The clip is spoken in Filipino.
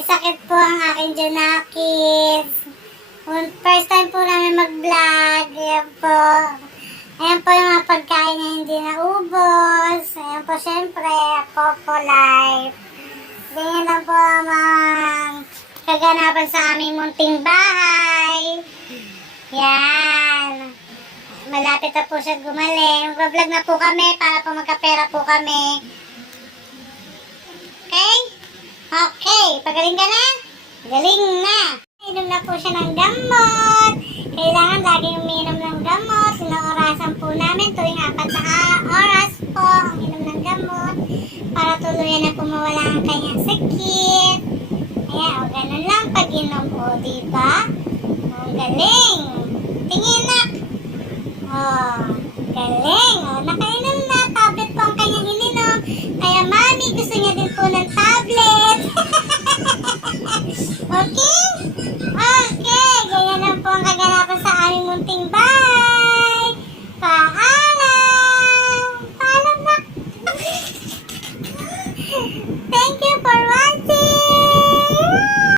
May sakit po ang aking Junakis. First time po namin mag-vlog. Ayan po. Ayan po yung mga pagkain na hindi naubos. Ayan po, syempre, Coco Life. Ganyan lang po ang mga kaganapan sa aming munting bahay. Yan. Malapit na po siya gumaling. Mag-vlog na po kami para po magkapera po kami. Okay? Okay. Pagaling ka na? Galing na. Inom na po siya ng gamot. Kailangan laging uminom ng gamot. Sinaorasan po namin tuwing 4 na oras po ang inom ng gamot para tuluyan na po mawala ang kanyang sakit. Ayan, o ganun lang pag-inom po, diba? Ang galing. Tingin na. Oh, galing. Oh, nakainom na. Tablet po ang kanyang ininom. Kaya mami, gusto niya din po ng tablet. Okay? Ah,